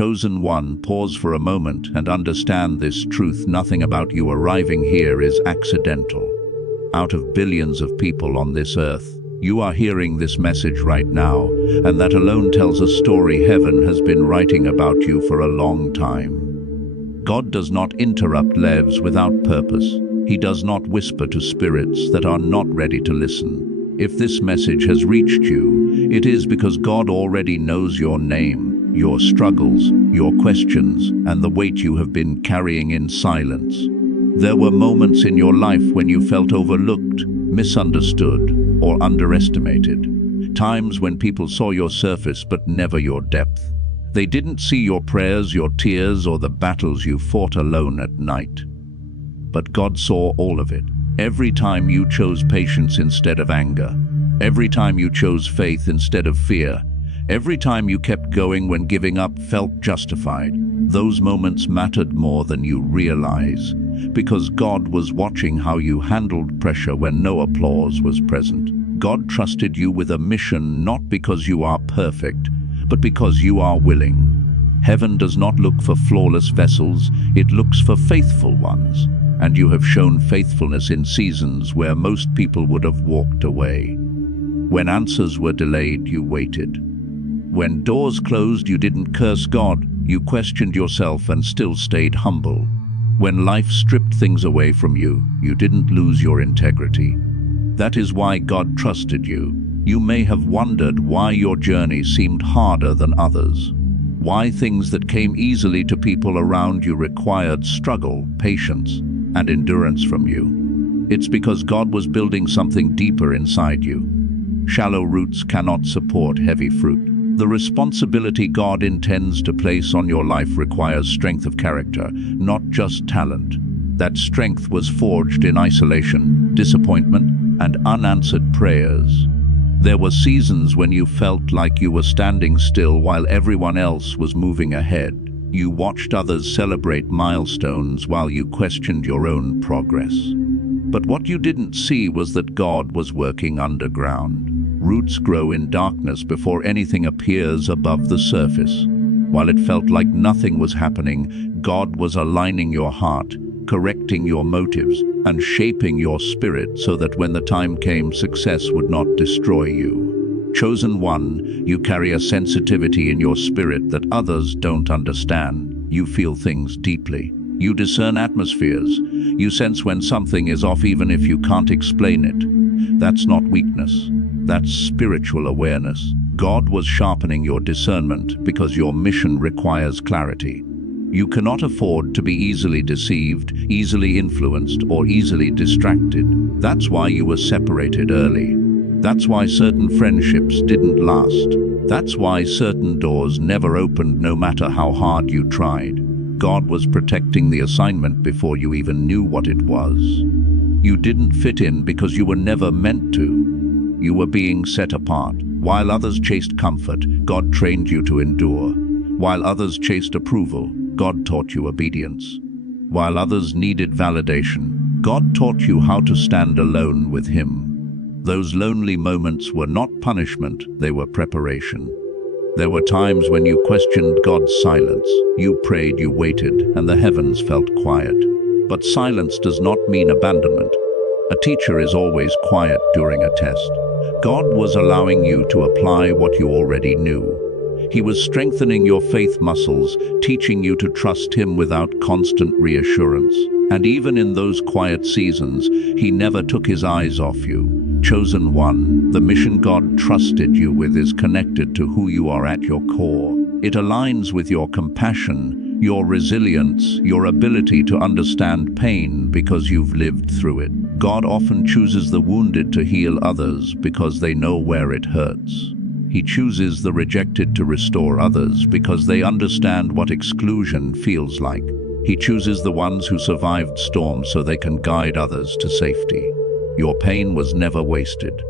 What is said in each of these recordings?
Chosen one, pause for a moment and understand this truth: nothing about you arriving here is accidental. Out of billions of people on this earth, you are hearing this message right now, and that alone tells a story heaven has been writing about you for a long time. God does not interrupt lives without purpose. He does not whisper to spirits that are not ready to listen. If this message has reached you, it is because God already knows your name, your struggles, your questions, and the weight you have been carrying in silence. There were moments in your life when you felt overlooked, misunderstood, or underestimated. Times when people saw your surface but never your depth. They didn't see your prayers, your tears, or the battles you fought alone at night. But God saw all of it. Every time you chose patience instead of anger. Every time you chose faith instead of fear. Every time you kept going when giving up felt justified. Those moments mattered more than you realize, because God was watching how you handled pressure when no applause was present. God trusted you with a mission not because you are perfect, but because you are willing. Heaven does not look for flawless vessels, it looks for faithful ones. And you have shown faithfulness in seasons where most people would have walked away. When answers were delayed, you waited. When doors closed, you didn't curse God, you questioned yourself and still stayed humble. When life stripped things away from you, you didn't lose your integrity. That is why God trusted you. You may have wondered why your journey seemed harder than others. Why things that came easily to people around you required struggle, patience, and endurance from you. It's because God was building something deeper inside you. Shallow roots cannot support heavy fruit. The responsibility God intends to place on your life requires strength of character, not just talent. That strength was forged in isolation, disappointment, and unanswered prayers. There were seasons when you felt like you were standing still while everyone else was moving ahead. You watched others celebrate milestones while you questioned your own progress. But what you didn't see was that God was working underground. Roots grow in darkness before anything appears above the surface. While it felt like nothing was happening, God was aligning your heart, correcting your motives, and shaping your spirit so that when the time came, success would not destroy you. Chosen one, you carry a sensitivity in your spirit that others don't understand. You feel things deeply. You discern atmospheres. You sense when something is off even if you can't explain it. That's not weakness. That's spiritual awareness. God was sharpening your discernment because your mission requires clarity. You cannot afford to be easily deceived, easily influenced, or easily distracted. That's why you were separated early. That's why certain friendships didn't last. That's why certain doors never opened no matter how hard you tried. God was protecting the assignment before you even knew what it was. You didn't fit in because you were never meant to. You were being set apart. While others chased comfort, God trained you to endure. While others chased approval, God taught you obedience. While others needed validation, God taught you how to stand alone with Him. Those lonely moments were not punishment, they were preparation. There were times when you questioned God's silence. You prayed, you waited, and the heavens felt quiet. But silence does not mean abandonment. A teacher is always quiet during a test. God was allowing you to apply what you already knew. He was strengthening your faith muscles, teaching you to trust Him without constant reassurance. And even in those quiet seasons, He never took His eyes off you. Chosen one, the mission God trusted you with is connected to who you are at your core. It aligns with your compassion, your resilience, your ability to understand pain because you've lived through it. God often chooses the wounded to heal others because they know where it hurts. He chooses the rejected to restore others because they understand what exclusion feels like. He chooses the ones who survived storms so they can guide others to safety. Your pain was never wasted.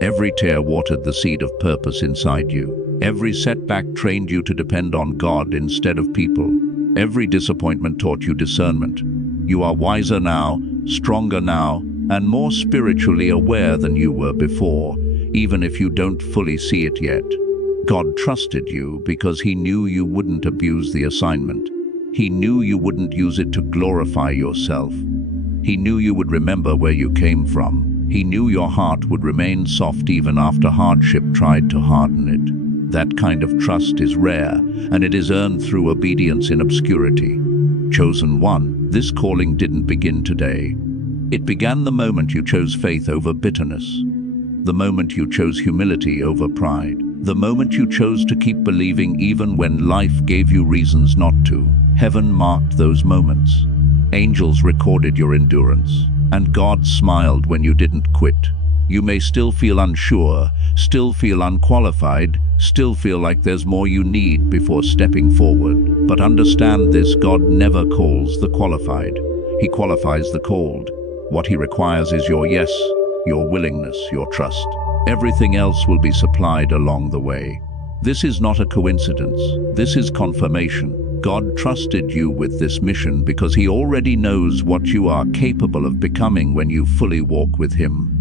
Every tear watered the seed of purpose inside you. Every setback trained you to depend on God instead of people. Every disappointment taught you discernment. You are wiser now, stronger now, and more spiritually aware than you were before, even if you don't fully see it yet. God trusted you because he knew you wouldn't abuse the assignment. He knew you wouldn't use it to glorify yourself. He knew you would remember where you came from. He knew your heart would remain soft even after hardship tried to harden it. That kind of trust is rare, and it is earned through obedience in obscurity. Chosen one, this calling didn't begin today. It began the moment you chose faith over bitterness, the moment you chose humility over pride, the moment you chose to keep believing even when life gave you reasons not to. Heaven marked those moments. Angels recorded your endurance, and God smiled when you didn't quit. You may still feel unsure, still feel unqualified, still feel like there's more you need before stepping forward. But understand this: God never calls the qualified. He qualifies the called. What he requires is your yes, your willingness, your trust. Everything else will be supplied along the way. This is not a coincidence. This is confirmation. God trusted you with this mission because he already knows what you are capable of becoming when you fully walk with him.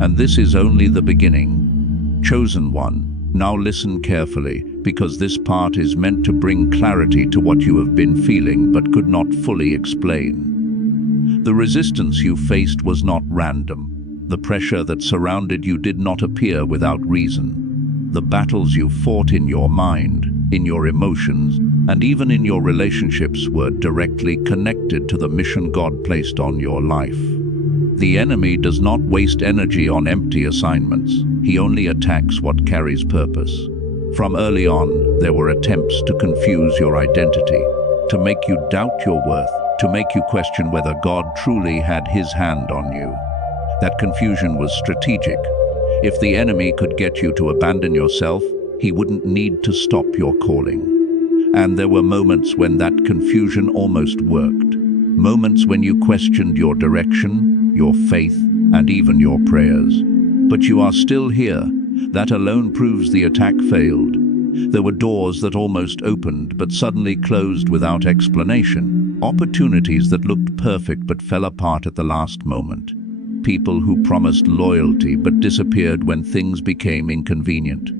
And this is only the beginning. Chosen one, now listen carefully, because this part is meant to bring clarity to what you have been feeling but could not fully explain. The resistance you faced was not random. The pressure that surrounded you did not appear without reason. The battles you fought in your mind, in your emotions, and even in your relationships were directly connected to the mission God placed on your life. The enemy does not waste energy on empty assignments. He only attacks what carries purpose. From early on, there were attempts to confuse your identity, to make you doubt your worth, to make you question whether God truly had his hand on you. That confusion was strategic. If the enemy could get you to abandon yourself, he wouldn't need to stop your calling. And there were moments when that confusion almost worked. Moments when you questioned your direction, your faith, and even your prayers. But you are still here. That alone proves the attack failed. There were doors that almost opened but suddenly closed without explanation. Opportunities that looked perfect but fell apart at the last moment. People who promised loyalty but disappeared when things became inconvenient.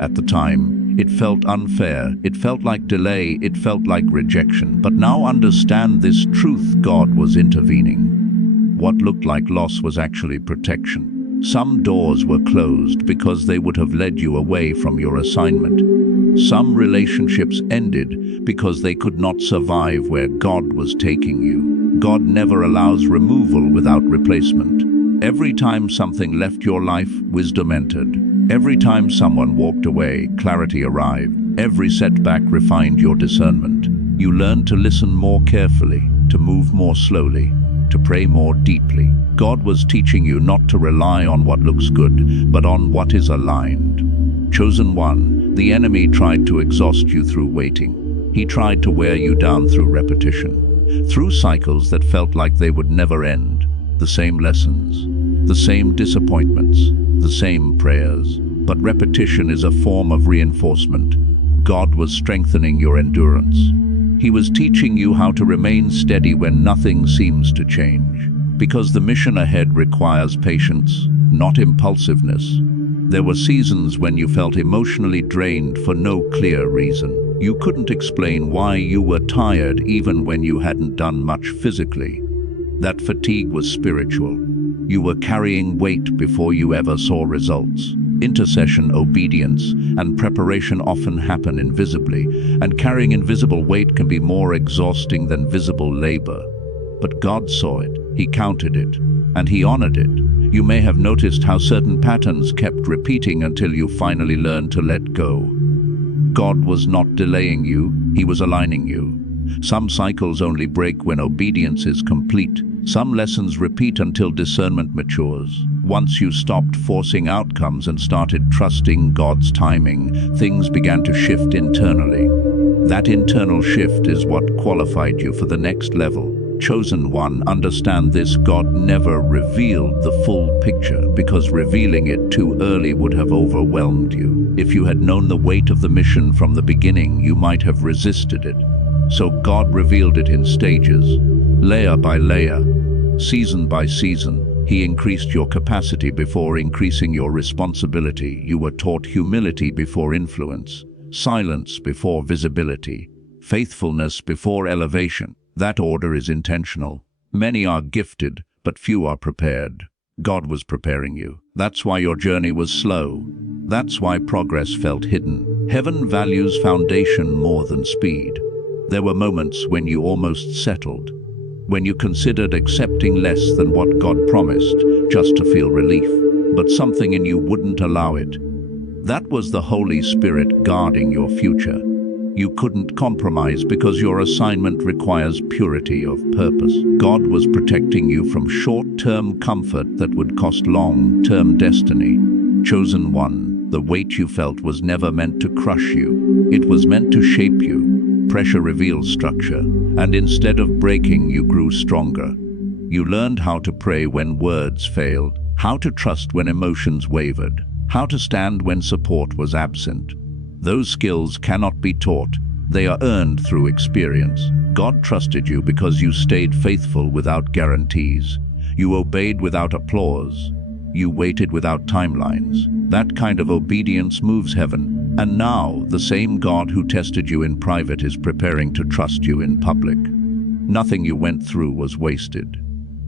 At the time, it felt unfair, it felt like delay, it felt like rejection. But now understand this truth: God was intervening. What looked like loss was actually protection. Some doors were closed because they would have led you away from your assignment. Some relationships ended because they could not survive where God was taking you. God never allows removal without replacement. Every time something left your life, wisdom entered. Every time someone walked away, clarity arrived. Every setback refined your discernment. You learned to listen more carefully, to move more slowly, to pray more deeply. God was teaching you not to rely on what looks good, but on what is aligned. Chosen one, the enemy tried to exhaust you through waiting. He tried to wear you down through repetition, through cycles that felt like they would never end. The same lessons, the same disappointments, the same prayers. But repetition is a form of reinforcement. God was strengthening your endurance. He was teaching you how to remain steady when nothing seems to change. Because the mission ahead requires patience, not impulsiveness. There were seasons when you felt emotionally drained for no clear reason. You couldn't explain why you were tired even when you hadn't done much physically. That fatigue was spiritual. You were carrying weight before you ever saw results. Intercession, obedience, and preparation often happen invisibly, and carrying invisible weight can be more exhausting than visible labor. But God saw it, He counted it, and He honored it. You may have noticed how certain patterns kept repeating until you finally learned to let go. God was not delaying you, He was aligning you. Some cycles only break when obedience is complete. Some lessons repeat until discernment matures. Once you stopped forcing outcomes and started trusting God's timing, things began to shift internally. That internal shift is what qualified you for the next level. Chosen one, understand this: God never revealed the full picture, because revealing it too early would have overwhelmed you. If you had known the weight of the mission from the beginning, you might have resisted it. So God revealed it in stages, layer by layer, season by season. He increased your capacity before increasing your responsibility. You were taught humility before influence, silence before visibility, faithfulness before elevation. That order is intentional. Many are gifted, but few are prepared. God was preparing you. That's why your journey was slow. That's why progress felt hidden. Heaven values foundation more than speed. There were moments when you almost settled, when you considered accepting less than what God promised just to feel relief, but something in you wouldn't allow it. That was the Holy Spirit guarding your future. You couldn't compromise because your assignment requires purity of purpose. God was protecting you from short-term comfort that would cost long-term destiny. Chosen one, the weight you felt was never meant to crush you. It was meant to shape you. Pressure reveals structure, and instead of breaking, you grew stronger. You learned how to pray when words failed, how to trust when emotions wavered, how to stand when support was absent. Those skills cannot be taught. They are earned through experience. God trusted you because you stayed faithful without guarantees. You obeyed without applause. You waited without timelines. That kind of obedience moves heaven. And now, the same God who tested you in private is preparing to trust you in public. Nothing you went through was wasted.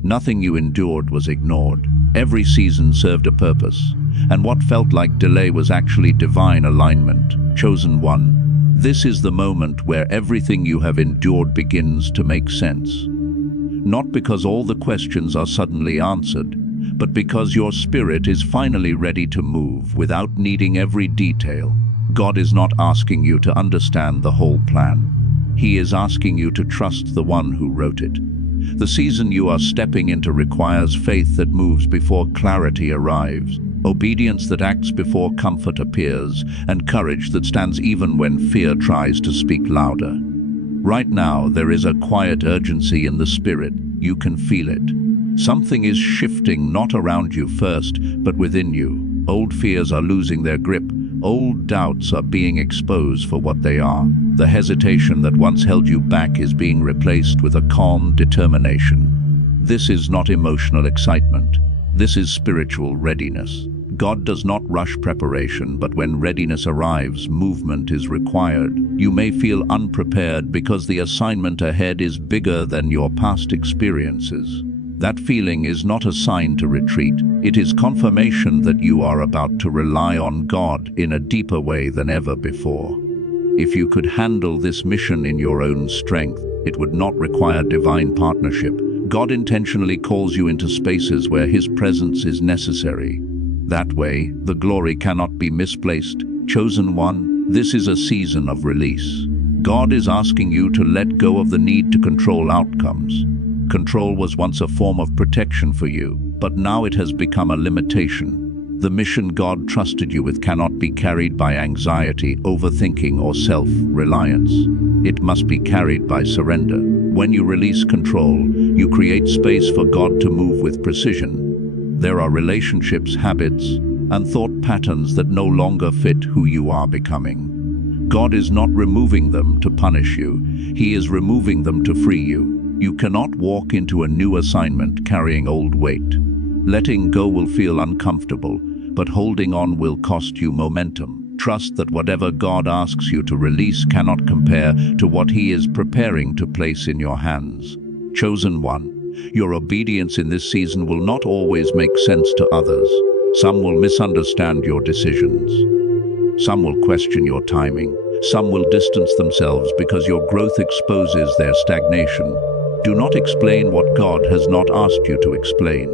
Nothing you endured was ignored. Every season served a purpose, and what felt like delay was actually divine alignment. Chosen one, this is the moment where everything you have endured begins to make sense. Not because all the questions are suddenly answered, but because your spirit is finally ready to move without needing every detail. God is not asking you to understand the whole plan. He is asking you to trust the one who wrote it. The season you are stepping into requires faith that moves before clarity arrives, obedience that acts before comfort appears, and courage that stands even when fear tries to speak louder. Right now, there is a quiet urgency in the spirit. You can feel it. Something is shifting, not around you first, but within you. Old fears are losing their grip. Old doubts are being exposed for what they are. The hesitation that once held you back is being replaced with a calm determination. This is not emotional excitement. This is spiritual readiness. God does not rush preparation, but when readiness arrives, movement is required. You may feel unprepared because the assignment ahead is bigger than your past experiences. That feeling is not a sign to retreat. It is confirmation that you are about to rely on God in a deeper way than ever before. If you could handle this mission in your own strength, it would not require divine partnership. God intentionally calls you into spaces where His presence is necessary. That way, the glory cannot be misplaced. Chosen one, this is a season of release. God is asking you to let go of the need to control outcomes. Control was once a form of protection for you, but now it has become a limitation. The mission God trusted you with cannot be carried by anxiety, overthinking, or self-reliance. It must be carried by surrender. When you release control, you create space for God to move with precision. There are relationships, habits, and thought patterns that no longer fit who you are becoming. God is not removing them to punish you. He is removing them to free you. You cannot walk into a new assignment carrying old weight. Letting go will feel uncomfortable, but holding on will cost you momentum. Trust that whatever God asks you to release cannot compare to what He is preparing to place in your hands. Chosen one, your obedience in this season will not always make sense to others. Some will misunderstand your decisions. Some will question your timing. Some will distance themselves because your growth exposes their stagnation. Do not explain what God has not asked you to explain.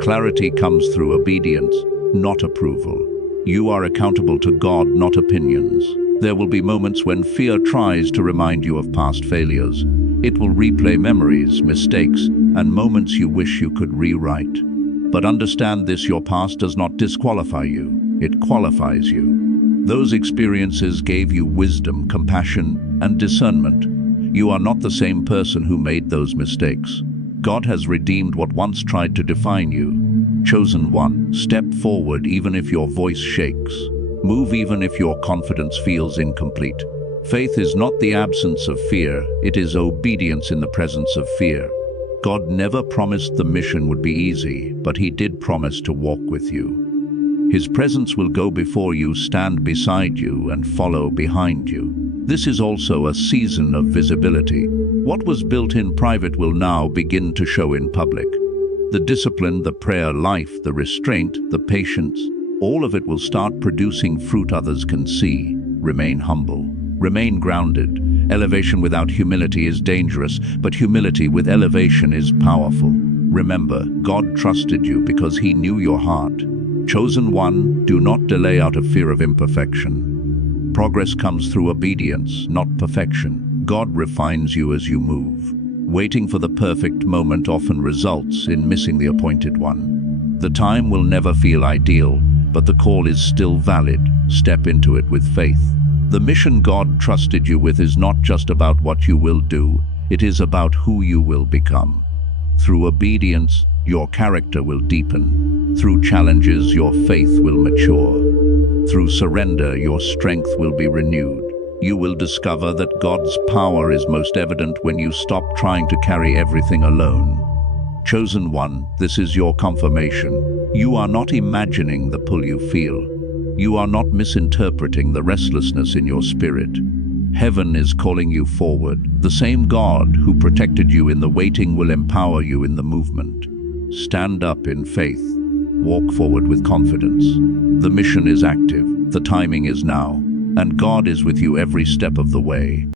Clarity comes through obedience, not approval. You are accountable to God, not opinions. There will be moments when fear tries to remind you of past failures. It will replay memories, mistakes, and moments you wish you could rewrite. But understand this: your past does not disqualify you. It qualifies you. Those experiences gave you wisdom, compassion, and discernment. You are not the same person who made those mistakes. God has redeemed what once tried to define you. Chosen one, step forward even if your voice shakes. Move even if your confidence feels incomplete. Faith is not the absence of fear, it is obedience in the presence of fear. God never promised the mission would be easy, but He did promise to walk with you. His presence will go before you, stand beside you, and follow behind you. This is also a season of visibility. What was built in private will now begin to show in public. The discipline, the prayer life, the restraint, the patience, all of it will start producing fruit others can see. Remain humble. Remain grounded. Elevation without humility is dangerous, but humility with elevation is powerful. Remember, God trusted you because He knew your heart. Chosen one, do not delay out of fear of imperfection. Progress comes through obedience, not perfection. God refines you as you move. Waiting for the perfect moment often results in missing the appointed one. The time will never feel ideal, but the call is still valid. Step into it with faith. The mission God trusted you with is not just about what you will do, it is about who you will become. Through obedience, your character will deepen. Through challenges, your faith will mature. Through surrender, your strength will be renewed. You will discover that God's power is most evident when you stop trying to carry everything alone. Chosen one, this is your confirmation. You are not imagining the pull you feel. You are not misinterpreting the restlessness in your spirit. Heaven is calling you forward. The same God who protected you in the waiting will empower you in the movement. Stand up in faith. Walk forward with confidence. The mission is active. The timing is now. And God is with you every step of the way.